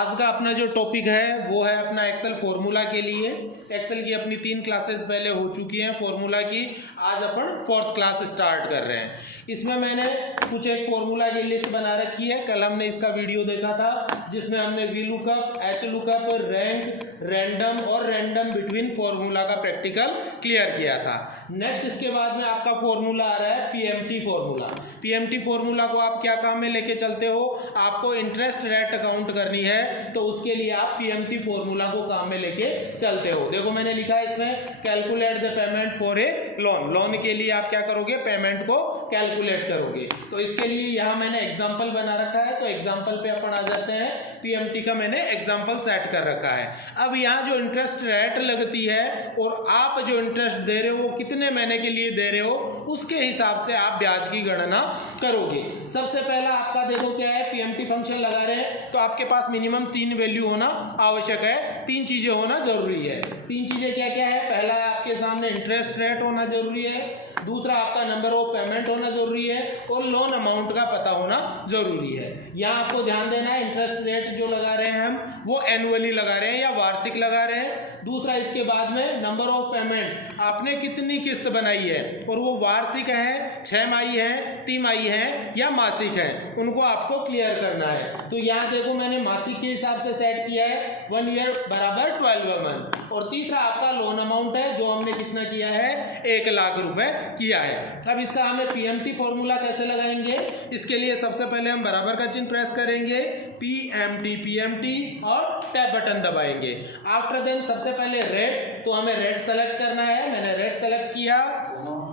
आज का अपना जो टॉपिक है वो है अपना एक्सेल फॉर्मूला के लिए। एक्सेल की अपनी 3 क्लासेस पहले हो चुकी हैं फॉर्मूला की। आज अपन 4th क्लास स्टार्ट कर रहे हैं। इसमें मैंने कुछ एक फॉर्मूला की लिस्ट बना रखी है। कल हमने इसका वीडियो देखा था जिसमें हमने V lookup, H lookup, rank, random और रैंडम बिटवीन फॉर्मूला का प्रैक्टिकल क्लियर किया था। नेक्स्ट इसके बाद में आपका फॉर्मूला आ रहा है पीएमटी फॉर्मूला। पीएमटी फॉर्मूला को आप क्या काम में लेके चलते हो? आपको इंटरेस्ट रेट अकाउंट करनी है तो उसके लिए आप पीएमटी फॉर्मूला को काम में लेके चलते हो। देखो मैंने लिखा है इसमें calculate the payment for a loan. Loan के लिए आप क्या करोगे? पेमेंट को कैलकुलेट करोगे। तो इसके लिए यहाँ मैंने एग्जांपल बना रखा है, तो एग्जांपल पे अपन आ जाते हैं। पीएमटी का मैंने एग्जांपल सेट कर रखा है। अब यहाँ जो इंटरेस्ट रेट लगती है और आप जो इंटरेस्ट दे रहे हो कितने महीने के लिए दे रहे हो उसके हिसाब से आप ब्याज की गणना करोगे। सबसे पहला आपका देखो क्या है, पीएमटी फंक्शन लगा रहे हैं तो आपके पास मिनिमम 3 वैल्यू होना आवश्यक है। 3 चीजें होना जरूरी है। 3 चीजें क्या क्या है? पहला आपके सामने इंटरेस्ट रेट होना जरूरी है, दूसरा आपका नंबर ऑफ पेमेंट होना जरूरी है और लोन अमाउंट का पता होना जरूरी है। यहाँ आपको ध्यान देना है इंटरेस्ट रेट जो लगा रहे हैं हम वो एनुअली लगा रहे हैं या वार्षिक लगा रहे हैं। दूसरा इसके बाद में नंबर ऑफ पेमेंट, आपने कितनी किस्त बनाई है और वो वार्षिक है, 6 माही है, तिमाही है या मासिक है, उनको आपको क्लियर करना है। तो यहाँ देखो मैंने मासिक के हिसाब से सेट किया है 1 ईयर बराबर 12 मंथ। और तीसरा आपका लोन अमाउंट है जो हमने कितना किया है 1 लाख रुपए किया है। अब इसका हमें पीएमटी फॉर्मूला कैसे लगाएंगे? इसके लिए सबसे पहले हम बराबर का चिन्ह प्रेस करेंगे, पीएमटी और टैब बटन दबाएंगे। आफ्टर देन सबसे पहले रेट, तो हमें रेट सेलेक्ट करना है। मैंने रेट सेलेक्ट किया,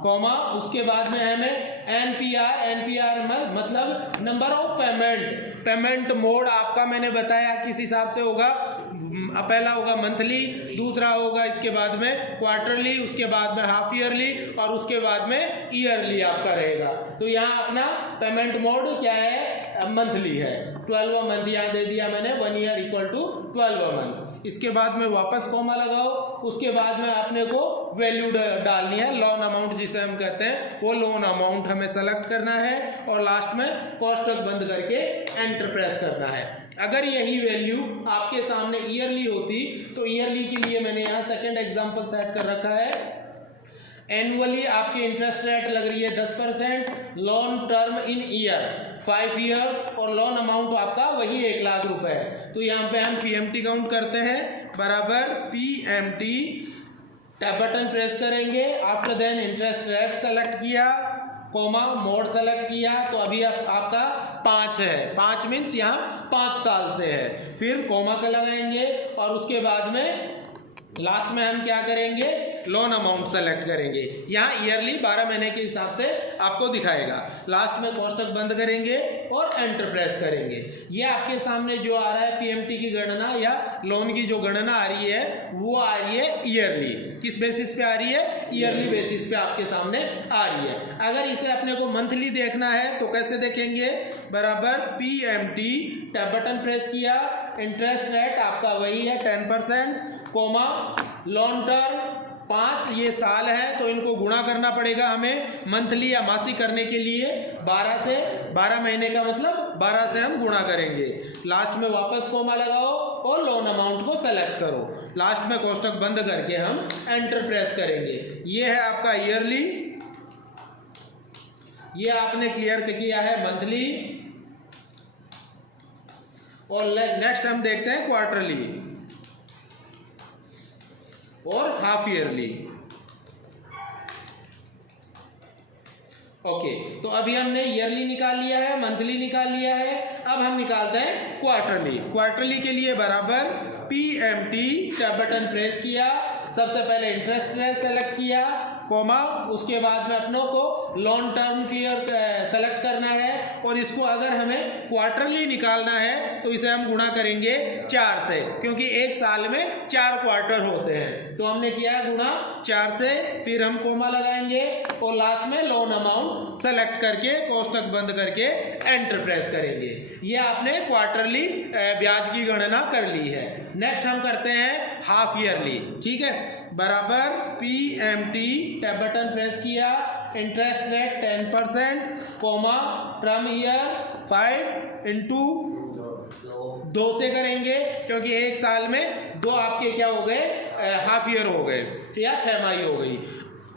कॉमा, उसके बाद में हमें एनपीआर मतलब number of payment. Payment mode आपका मैंने बताया किस हिसाब से होगा। पहला होगा मंथली, दूसरा होगा इसके बाद में क्वार्टरली, उसके बाद में हाफ ईयरली और उसके बाद में ईयरली आपका रहेगा। तो यहाँ अपना पेमेंट मोड क्या है? मंथली है। 12 मंथ यहाँ दे दिया मैंने, 1 ईयर इक्वल टू 12 मंथ। इसके बाद में वापस कॉमा लगाओ, उसके बाद में आपने को वैल्यू डालनी है, लोन अमाउंट जिसे हम कहते हैं वो लोन अमाउंट हमें सेलेक्ट करना है और लास्ट में कोष्ठक बंद करके एंटर प्रेस करना है। अगर यही वैल्यू आपके सामने ईयरली होती तो ईयरली के लिए मैंने यहाँ सेकंड एग्जांपल सेट कर रखा है। एनुअली आपकी इंटरेस्ट रेट लग रही है 10%, loan term in year 5 years और लोन अमाउंट आपका वही 1 लाख रुपए है। तो यहाँ पे हम पीएमटी काउंट करते हैं, बराबर पीएमटी, टैब बटन प्रेस करेंगे। After then interest rate select किया, कॉमा, मोड सेलेक्ट किया, तो अभी आपका 5 है। 5 मीन्स यहाँ 5 साल से है। फिर कॉमा का लगाएंगे और उसके बाद में लास्ट में हम क्या करेंगे? लोन अमाउंट सेलेक्ट करेंगे। यहाँ ईयरली 12 महीने के हिसाब से आपको दिखाएगा। लास्ट में कोष्ठक बंद करेंगे और एंटर प्रेस करेंगे। ये आपके सामने जो आ रहा है पीएमटी की गणना या लोन की जो गणना आ रही है वो आ रही है ईयरली। किस बेसिस पे आ रही है? ईयरली बेसिस पे आपके सामने आ रही है। अगर इसे अपने को मंथली देखना है तो कैसे देखेंगे? बराबर पीएमटी, टैब बटन प्रेस किया, इंटरेस्ट रेट आपका वही है 10%, कोमा, लोन टर्म 5, ये साल है तो इनको गुणा करना पड़ेगा हमें मंथली या मासिक करने के लिए 12 से। 12 महीने का मतलब 12 से हम गुणा करेंगे। लास्ट में वापस कोमा लगाओ और लोन अमाउंट को सेलेक्ट करो। लास्ट में कोष्ठक बंद करके हम एंटर प्रेस करेंगे। ये है आपका ईयरली, ये आपने क्लियर किया है मंथली। और नेक्स्ट हम देखते हैं क्वार्टरली और हाफ ईयरली। ओके, तो अभी हमने ईयरली निकाल लिया है, मंथली निकाल लिया है। अब हम निकालते हैं क्वार्टरली। क्वार्टरली के लिए बराबर पीएमटी, टैब बटन प्रेस किया, सबसे पहले इंटरेस्ट रेट सेलेक्ट किया, कॉमा, उसके बाद में अपनों को लोन टर्म क्लियर सेलेक्ट करना है और इसको अगर हमें क्वार्टरली निकालना है तो इसे हम गुणा करेंगे 4 से, क्योंकि एक साल में 4 क्वार्टर होते हैं। तो हमने किया है गुणा 4 से, फिर हम कोमा लगाएंगे और लास्ट में लोन अमाउंट सेलेक्ट करके कोष्ठक बंद करके एंटर प्रेस करेंगे। ये आपने क्वार्टरली ब्याज की गणना कर ली है। नेक्स्ट हम करते हैं हाफ ईयरली। ठीक है, बराबर पीएमटी, टैब बटन प्रेस किया, interest rate 10%, comma, term year 5 into 2 से करेंगे, क्योंकि एक साल में 2 आपके क्या हो गए, हाफ ईयर हो गए, या 6 माही हो गई।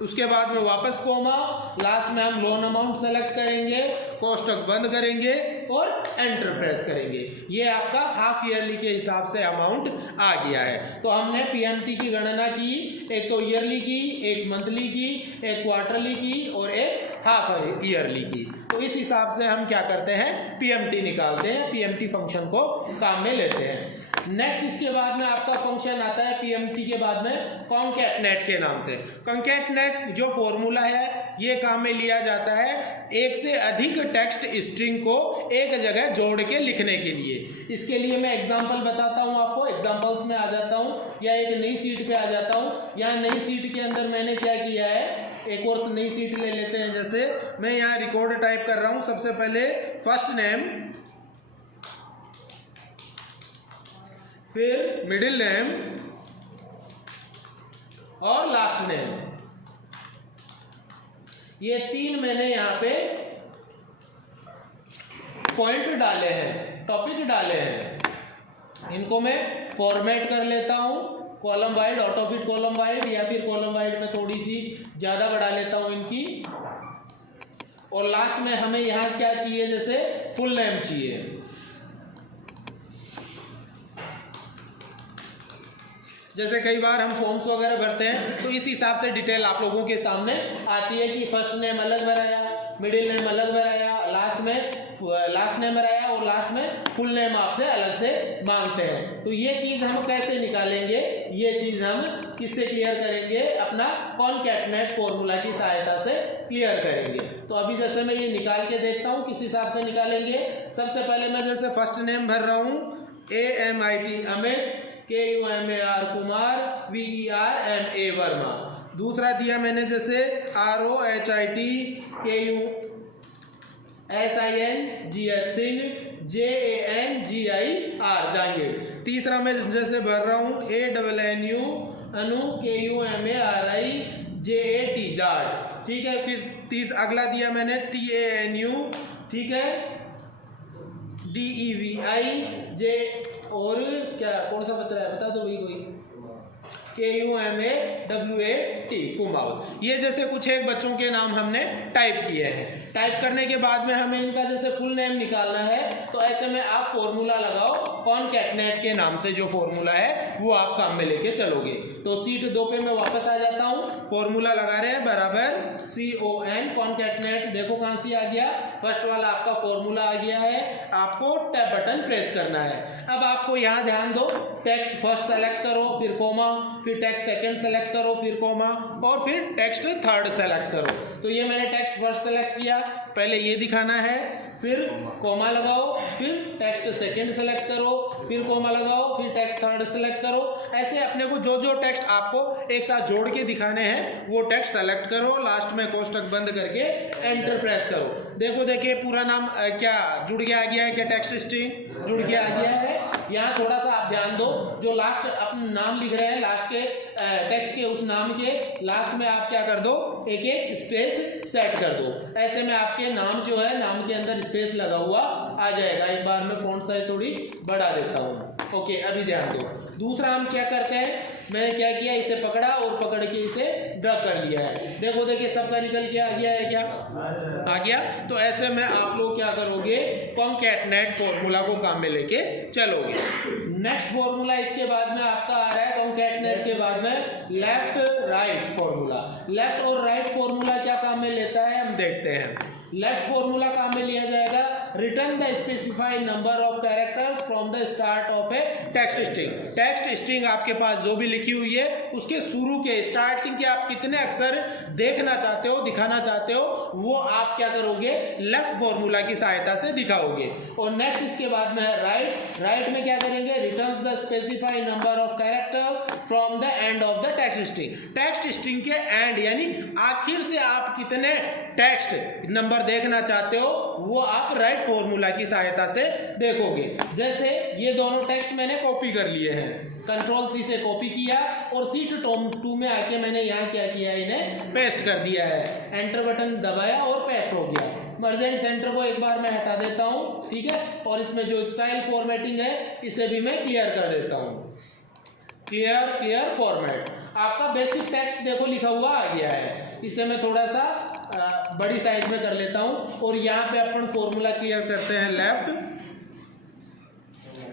उसके बाद में वापस कोमा, लास्ट में हम लोन अमाउंट सेलेक्ट करेंगे, कोष्टक बंद करेंगे और एंटर प्रेस करेंगे। ये आपका हाफ ईयरली के हिसाब से अमाउंट आ गया है। तो हमने पीएमटी की गणना की, एक तो ईयरली की, एक मंथली की, एक क्वार्टरली की और एक हाफ ईयरली की। तो इस हिसाब से हम क्या करते हैं, पीएमटी निकालते हैं, पीएमटी फंक्शन को काम में लेते हैं। नेक्स्ट इसके बाद में आपका फंक्शन आता है पीएमटी के बाद में कॉन्कैटनेट के नाम से। कॉन्कैटनेट जो फॉर्मूला है ये काम में लिया जाता है एक से अधिक टेक्स्ट स्ट्रिंग को एक जगह जोड़ के लिखने के लिए। इसके लिए मैं एग्जांपल बताता हूं आपको, एग्जांपल्स में आ जाता हूं या एक नई सीट पे आ जाता हूं। यहाँ नई सीट के अंदर मैंने क्या किया है, एक और नई सीट ले लेते हैं। जैसे मैं यहाँ रिकॉर्ड टाइप कर रहा हूँ, सबसे पहले फर्स्ट नेम, फिर मिडिल नेम और लास्ट नेम, ये 3 मैंने यहाँ पे पॉइंट डाले हैं, टॉपिक डाले हैं। इनको मैं फॉर्मेट कर लेता हूँ, column wide, Autofit column wide, या फिर कॉलम वाइड में थोड़ी सी ज़्यादा बढ़ा लेता हूँ इनकी। और लास्ट में हमें यहाँ क्या चाहिए, जैसे फुल नेम चाहिए। जैसे कई बार हम फॉर्म्स वगैरह भरते हैं तो इस हिसाब से डिटेल आप लोगों के सामने आती है कि फर्स्ट नेम अलग भराया, मिडिल नेम अलग भराया, लास्ट नेम भराया और लास्ट में फुल नेम आपसे अलग से मांगते हैं। तो ये चीज़ हम कैसे निकालेंगे, ये चीज़ हम किससे क्लियर करेंगे, अपना कॉन्कैटनेट फॉर्मूला की सहायता से क्लियर करेंगे। तो अभी जैसे मैं ये निकाल के देखता हूँ किस हिसाब से निकालेंगे। सबसे पहले मैं जैसे फर्स्ट नेम भर रहा हूँ AMIT Amit, KUMAR Kumar, VERMA Verma. दूसरा दिया मैंने जैसे ROHIT KUSINGH Singh, JANGIR Jahangir. तीसरा मैं जैसे भर रहा हूँ ANNU अनु, KUMARI JAT जाट, ठीक है। फिर अगला दिया मैंने TANU, ठीक है, DEVI J, और क्या कौन सा बच रहा है बता दो भाई कोई, KUMAWAT कुमाऊत। ये जैसे कुछ एक बच्चों के नाम हमने टाइप किए हैं। टाइप करने के बाद में हमें इनका जैसे फुल नेम निकालना है, तो ऐसे में आप फॉर्मूला लगाओ, कॉन्कैटनेट के नाम से जो फॉर्मूला है वो आप काम में लेके चलोगे। तो सीट 2 पे मैं वापस आ जाता हूँ, फॉर्मूला लगा रहे हैं बराबर CON कॉन्कैटनेट। देखो कहाँ से आ गया, फर्स्ट वाला आपका फॉर्मूला आ गया है, आपको टैब बटन प्रेस करना है। अब आपको यहाँ ध्यान दो, टेक्स्ट फर्स्ट सेलेक्ट करो, फिर कोमा, फिर टेक्स्ट सेकंड सेलेक्ट करो, फिर कोमा, और फिर टेक्स्ट थर्ड सेलेक्ट करो। तो ये मैंने टेक्स्ट फर्स्ट सेलेक्ट किया, पहले ये दिखाना है, फिर कोमा लगाओ, फिर टेक्स्ट सेकंड सेलेक्ट करो, फिर कोमा लगाओ, फिर टेक्स्ट थर्ड सेलेक्ट करो। ऐसे अपने को जो जो टेक्स्ट आपको एक साथ जोड़ के दिखाने हैं वो टेक्स्ट सेलेक्ट करो, लास्ट में कोष्टक बंद करके एंटर प्रेस करो। देखो देखिए पूरा नाम क्या जुड़ गया, आ गया है क्या, टेक्स्ट स्ट्रिंग जुड़ गया, आ गया है। यहाँ थोड़ा सा आप ध्यान दो, जो लास्ट अपना नाम लिख रहे हैं, लास्ट के टेक्स्ट के उस नाम के लास्ट में आप क्या कर दो, एक एक स्पेस सेट कर दो। ऐसे में आपके नाम जो है, नाम के अंदर स्पेस लगा हुआ आ जाएगा। एक बार मैं फॉन्ट साइज थोड़ी बढ़ा देता हूँ। ओके, अभी ध्यान दो। दूसरा हम क्या करते हैं, मैंने क्या किया, इसे पकड़ा और पकड़ के इसे ड्रैग कर लिया है। देखो देखिए सबका निकल के आ गया है, क्या आ गया। तो ऐसे में आप लोग क्या करोगे, कॉन्कैटनेट फॉर्मूला को काम में लेके चलोगे। नेक्स्ट फॉर्मूला इसके बाद में आपका आ रहा है, कॉन्कैटनेट के बाद में लेफ्ट राइट फॉर्मूला। लेफ्ट और राइट फॉर्मूला क्या काम में लेता है, हम देखते हैं। लेफ्ट फॉर्मूला काम में लिया जाएगा, return the specified number of characters from the start of A text string. Text string आपके पास जो भी लिखी हुई है उसके शुरू के स्टार्टिंग के आप कितने अक्षर देखना चाहते हो, दिखाना चाहते हो, वो आप क्या करोगे, लेफ्ट फॉर्मूला की सहायता से दिखाओगे। और नेक्स्ट इसके बाद में राइट। राइट में क्या करेंगे, return the specified number of characters from the end of the text string. Text string के एंड यानी आखिर से आप कितने टेक्स्ट नंबर देखना चाहते हो वो आप राइट फॉर्मूला की सहायता से देखोगे। जैसे ये दोनों टेक्स्ट मैंने कॉपी कर लिए हैं, कंट्रोल C से कॉपी किया और सीट 2 में आके मैंने यहाँ क्या किया, इन्हें पेस्ट कर दिया है। एंटर बटन दबाया और पेस्ट हो गया। मर्जेंट सेंटर को एक बार मैं हटा देता हूँ, ठीक है, और इसमें जो स्टाइल फॉर्मेटिंग है इसे भी मैं क्लियर कर देता हूँ। Clear format. आपका बेसिक टेक्स्ट देखो लिखा हुआ आ गया है, इसे मैं थोड़ा सा बड़ी साइज में कर लेता हूँ और यहाँ पे अपन फॉर्मूला क्लियर करते हैं लेफ्ट,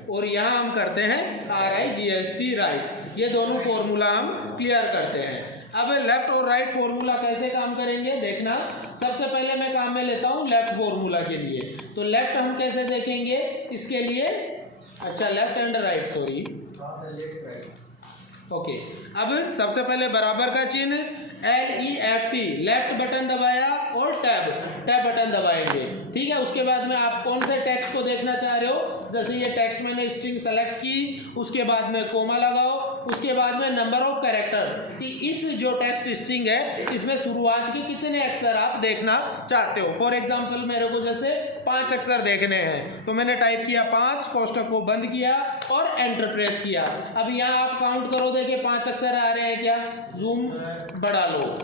और यहाँ हम करते हैं RIGHT राइट। ये दोनों फॉर्मूला हम क्लियर करते हैं। अब लेफ्ट और राइट फॉर्मूला कैसे काम करेंगे देखना। सबसे पहले मैं काम में लेता हूँ लेफ्ट फॉर्मूला के लिए। तो लेफ्ट हम कैसे देखेंगे इसके लिए, अच्छा left and right, sorry okay. अब सबसे पहले बराबर का चिन्ह LEFT, लेफ्ट बटन दबाया और टैब बटन दबाएंगे, ठीक है। उसके बाद में आप कौन से टेक्स्ट को देखना चाह रहे हो, जैसे ये टेक्स्ट मैंने स्ट्रिंग सेलेक्ट की, उसके बाद में कोमा लगाओ, उसके बाद में नंबर ऑफ कैरेक्टर्स कि इस जो टेक्स्ट स्ट्रिंग है इसमें शुरुआत के कितने अक्षर आप देखना चाहते हो। फॉर एग्जाम्पल मेरे को जैसे 5 अक्षर देखने हैं, तो मैंने टाइप किया 5, कोष्टक को बंद किया और एंटर प्रेस किया। अब यहाँ आप काउंट करो, देखिए 5 अक्षर आ रहे हैं क्या, जूम बढ़ा लो,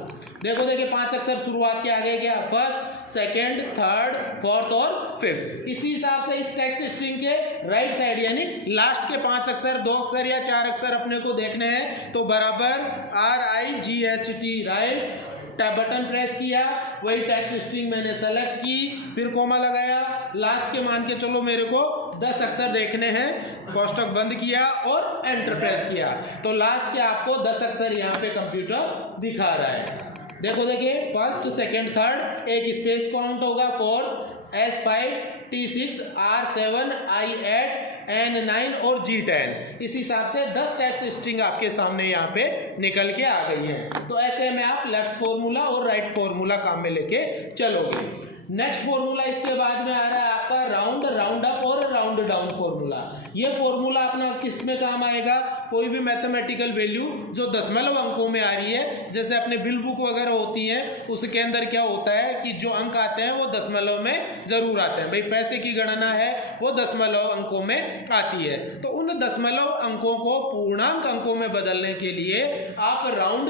देखो देखिए 5 अक्षर शुरुआत के आ गए क्या, फर्स्ट, सेकेंड, थर्ड, फोर्थ और फिफ्थ। इसी हिसाब से इस टेक्स्ट स्ट्रिंग के राइट साइड यानी लास्ट के 5 अक्षर, 2 अक्षर या 4 अक्षर अपने को देखने हैं, तो बराबर RIGHT right, tab button press किया, वही टेक्स्ट स्ट्रिंग मैंने सेलेक्ट की, फिर कोमा लगाया, लास्ट के मान के चलो मेरे को 10 अक्षर देखने हैं, कोष्टक बंद किया और एंटर प्रेस किया, तो लास्ट के आपको 10 अक्षर यहाँ पे कंप्यूटर दिखा रहा है। देखो देखिए फर्स्ट, सेकंड, थर्ड, एक स्पेस काउंट होगा 4, S5, T6, R7, I8, N9 और G10। इस हिसाब से 10 टेक्स्ट स्ट्रिंग आपके सामने यहाँ पे निकल के आ गई है। तो ऐसे में आप लेफ्ट फॉर्मूला और राइट फॉर्मूला काम में लेके चलोगे। नेक्स्ट फॉर्मूला इसके बाद में आ रहा है आपका राउंड, राउंड अप और राउंड डाउन फॉर्मूला। ये फॉर्मूला अपना किस में काम आएगा, कोई भी मैथमेटिकल वैल्यू जो दशमलव अंकों में आ रही है, जैसे अपने बिल बुक वगैरह होती हैं उसके अंदर क्या होता है कि जो अंक आते हैं वो दशमलव में जरूर आते हैं। भाई पैसे की गणना है वो दशमलव अंकों में आती है, तो उन दशमलव अंकों को पूर्णांक अंकों में बदलने के लिए आप राउंड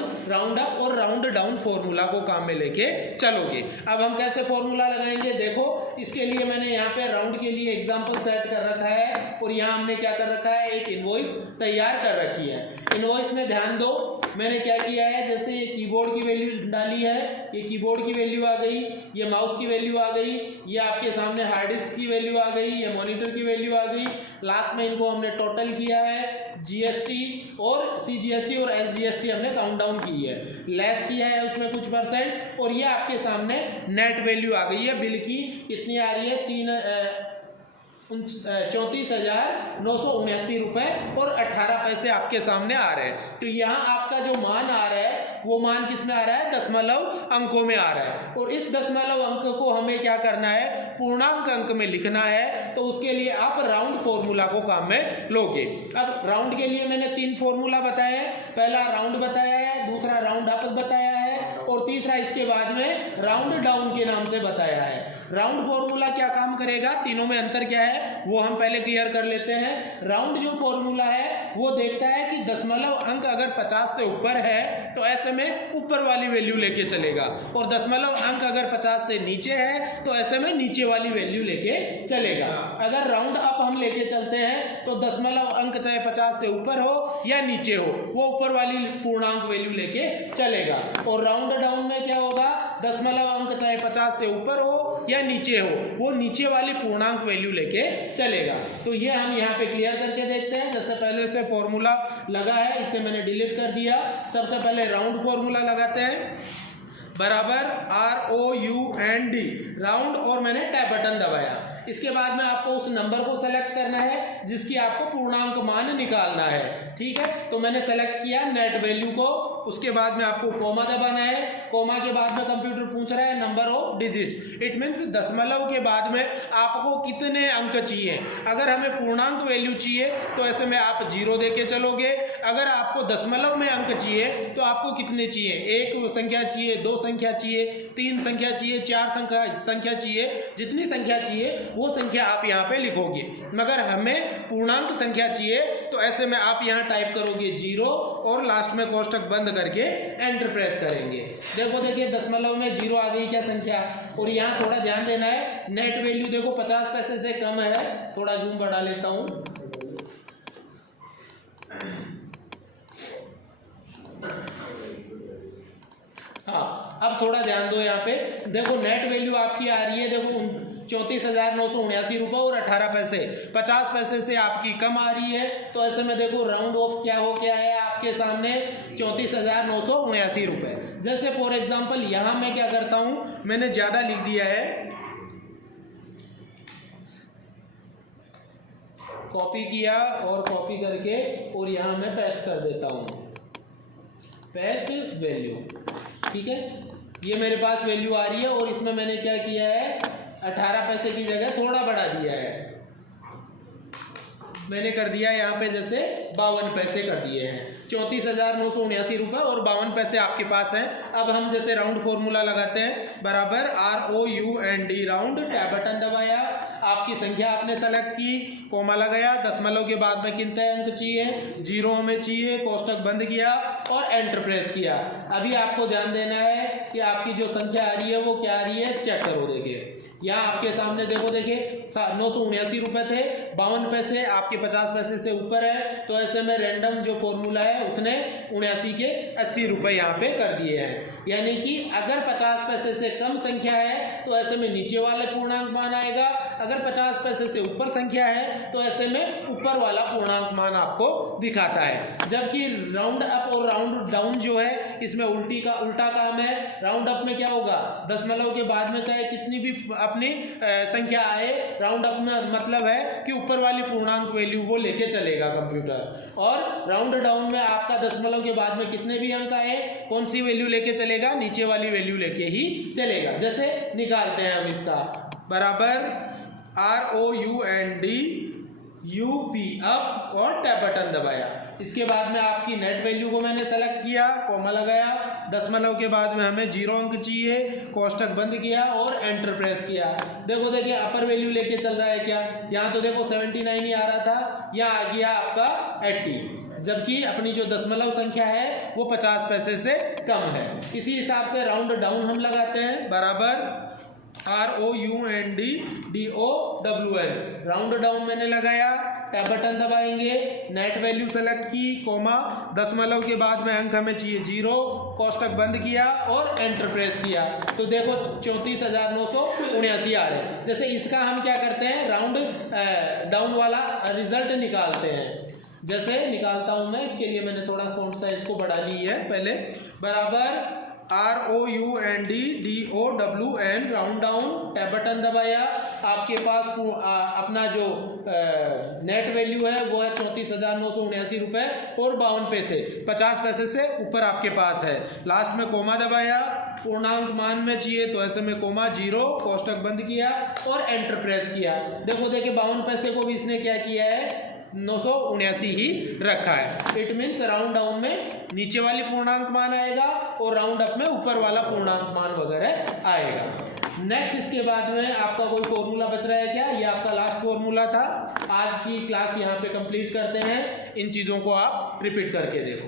अप और राउंड डाउन फॉर्मूला को काम में लेके चलोगे। अब हम कैसे फॉर्मूला लगाएंगे देखो, इसके लिए मैंने यहाँ पे राउंड के लिए एग्जांपल सेट कर रखा है और यहाँ हमने क्या कर रखा है, एक इनवॉइस तैयार कर रखी है। इनवॉइस में ध्यान दो, मैंने क्या किया है, जैसे ये कीबोर्ड की वैल्यू डाली है, ये कीबोर्ड की वैल्यू आ गई, ये माउस की वैल्यू आ गई, ये आपके सामने हार्ड डिस्क की वैल्यू आ गई, ये मॉनिटर की वैल्यू आ गई, लास्ट में इनको हमने टोटल किया है, GST और CGST और SGST हमने काउंट डाउन की है, लेस किया है उसमें कुछ %, और ये आपके सामने नेट वैल्यू आ गई है बिल की, कितनी आ रही है 34,979 रुपए और 18 पैसे आपके सामने आ रहे हैं। तो यहाँ आपका जो मान आ रहा है वो मान किस में आ रहा है, दशमलव अंकों में आ रहा है, और इस दशमलव अंक को हमें क्या करना है, पूर्णांक अंक में लिखना है। तो उसके लिए आप राउंड फॉर्मूला को काम में लोगे। अब राउंड के लिए मैंने 3 फॉर्मूला बताया है, पहला राउंड बताया है, दूसरा राउंड अप बताया है और तीसरा इसके बाद में राउंड डाउन के नाम से बताया है। राउंड फॉर्मूला क्या काम करेगा, तीनों में अंतर क्या है वो हम पहले क्लियर कर लेते हैं। राउंड जो फॉर्मूला है वो देखता है कि दशमलव अंक अगर 50 से ऊपर है तो ऐसे में ऊपर वाली वैल्यू लेके चलेगा, और दशमलव अंक अगर 50 से नीचे है तो ऐसे में नीचे वाली वैल्यू लेके चलेगा। अगर राउंड अप हम लेके चलते हैं तो दशमलव अंक चाहे 50 से ऊपर हो या नीचे हो वो ऊपर वाली पूर्णांक वैल्यू लेके चलेगा, और राउंड डाउन में क्या होगा, दशमलव अंक चाहे 50 से ऊपर हो या नीचे हो वो नीचे वाली पूर्णांक वैल्यू लेके चलेगा। तो ये हम यहाँ पे क्लियर करके देखते हैं। जैसे पहले से फॉर्मूला लगा है, इसे मैंने डिलीट कर दिया। सबसे पहले राउंड फॉर्मूला लगाते हैं, बराबर ROUND राउंड, और मैंने टैब बटन दबाया। इसके बाद में आपको उस नंबर को सेलेक्ट करना है जिसकी आपको पूर्णांक मान निकालना है, ठीक है। तो मैंने सेलेक्ट किया नेट वैल्यू को, उसके बाद में आपको कोमा दबाना है, कोमा के बाद में कंप्यूटर पूछ रहा है number of digits, it means दशमलव के बाद में आपको कितने अंक चाहिए। अगर हमें पूर्णांक वैल्यू चाहिए तो ऐसे में आप 0 दे के चलोगे, अगर आपको दशमलव में अंक चाहिए तो आपको कितने चाहिए, 1 संख्या चाहिए, 2 संख्या चाहिए, 3 संख्या चाहिए, 4 संख्या चाहिए, जितनी संख्या चाहिए वो संख्या आप यहाँ पे लिखोगे। मगर हमें पूर्णांक संख्या चाहिए तो ऐसे में आप यहाँ टाइप करोगे 0 और लास्ट में कोष्टक बंद करके एंटर प्रेस करेंगे। देखो देखिए दशमलव में 0 आ गई क्या संख्या। और यहाँ थोड़ा ध्यान देना है, नेट वैल्यू देखो 50 पैसे से कम है। थोड़ा जूम बढ़ा लेता हूँ। हाँ, अब थोड़ा ध्यान दो यहाँ पे। देखो नेट वैल्यू आपकी आ रही है, देखो 34,979 रुपये और 18 पैसे। 50 पैसे से आपकी कम आ रही है, तो ऐसे में देखो राउंड ऑफ क्या हो क्या है आपके सामने 34,979 रुपये। जैसे फॉर एग्जांपल यहाँ मैं क्या करता हूँ, मैंने ज़्यादा लिख दिया है, कॉपी किया और कॉपी करके और यहाँ मैं पेस्ट कर देता हूँ, पेस्ट वैल्यू। ठीक है, ये मेरे पास वैल्यू आ रही है और इसमें मैंने क्या किया है, 18 पैसे की जगह थोड़ा बढ़ा दिया है, मैंने कर दिया यहाँ पे जैसे 52 पैसे कर दिए हैं। 34,979 रुपये और 52 पैसे आपके पास हैं। अब हम जैसे राउंड फॉर्मूला लगाते हैं, बराबर ROUND राउंड, टैब बटन दबाया, आपकी संख्या आपने सेलेक्ट की, कोमा लगाया, दशमलव के बाद में कितने अंक चाहिए, 0 हमें चाहिए, कोष्टक बंद किया और एंटर प्रेस किया। अभी आपको ध्यान देना है कि आपकी जो संख्या आ रही है वो क्या आ रही है, चेक करो। देखिए यहाँ आपके सामने देखो, देखिए 979 रुपये थे, 52 पैसे आपके 50 पैसे से ऊपर है, तो ऐसे में रैंडम जो फॉर्मूला है उसने 79 के 80 रुपये यहाँ पे कर दिए हैं। यानी कि अगर 50 पैसे से कम संख्या है तो ऐसे में नीचे वाले पूर्णांक मान आएगा, अगर 50 पैसे से ऊपर संख्या है तो ऐसे में ऊपर वाला पूर्णांक मान आपको दिखाता है। जबकि राउंड अप और राउंड डाउन जो है इसमें उल्टा काम है। राउंड अप में क्या होगा, दशमलव के बाद में चाहे कितनी भी अपनी संख्या आए, राउंड अप में मतलब है कि ऊपर वाली पूर्णांक वैल्यू वो लेके चलेगा कंप्यूटर। और राउंड डाउन में आपका दशमलव के बाद में कितने भी अंक आए, कौन सी वैल्यू लेके चलेगा, नीचे वाली वैल्यू लेके ही चलेगा। जैसे निकालते हैं हम इसका, बराबर ROUND UP अप और टैब बटन दबाया। इसके बाद में आपकी नेट वैल्यू को मैंने सेलेक्ट किया, कोमा लगाया, दशमलव के बाद में हमें 0 अंक चाहिए, कोष्टक बंद किया और एंटर प्रेस किया। देखो देखिए अपर वैल्यू लेके चल रहा है क्या, यहाँ तो देखो 79 ही आ रहा था, यहाँ आ गया आपका 80, जबकि अपनी जो दशमलव संख्या है वो 50 पैसे से कम है। इसी हिसाब से राउंड डाउन हम लगाते हैं, बराबर ROUND DOWN राउंड डाउन मैंने लगाया, टैब बटन दबाएंगे, नेट वैल्यू सेलेक्ट की, कोमा, दशमलव के बाद में अंक हमें चाहिए 0, कोष्टक बंद किया और एंटर प्रेस किया। तो देखो 34,979 आ रहे हैं। जैसे इसका हम क्या करते हैं, राउंड डाउन वाला रिजल्ट निकालते हैं। जैसे निकालता हूं मैं, इसके लिए मैंने थोड़ा फॉन्ट साइज को बढ़ा ली है पहले, बराबर ROUND DOWN round down, tab button दबाया, आपके पास अपना जो नेट वैल्यू है वो है 34,979 रुपये और 52 पैसे, 50 पैसे से ऊपर आपके पास है। लास्ट में कोमा दबाया, पूर्णांक मान में चाहिए तो ऐसे में कोमा 0, कोष्टक बंद किया और एंटर प्रेस किया। देखो देखिए 52 पैसे को भी इसने क्या किया है, 979 ही रखा है। इट मीन्स राउंड डाउन में नीचे वाली पूर्णांक मान आएगा और राउंड अप में ऊपर वाला पूर्णांक मान वगैरह आएगा। नेक्स्ट इसके बाद में आपका कोई फॉर्मूला बच रहा है क्या, ये आपका लास्ट फॉर्मूला था। आज की क्लास यहाँ पे कंप्लीट करते हैं, इन चीज़ों को आप रिपीट करके देखो।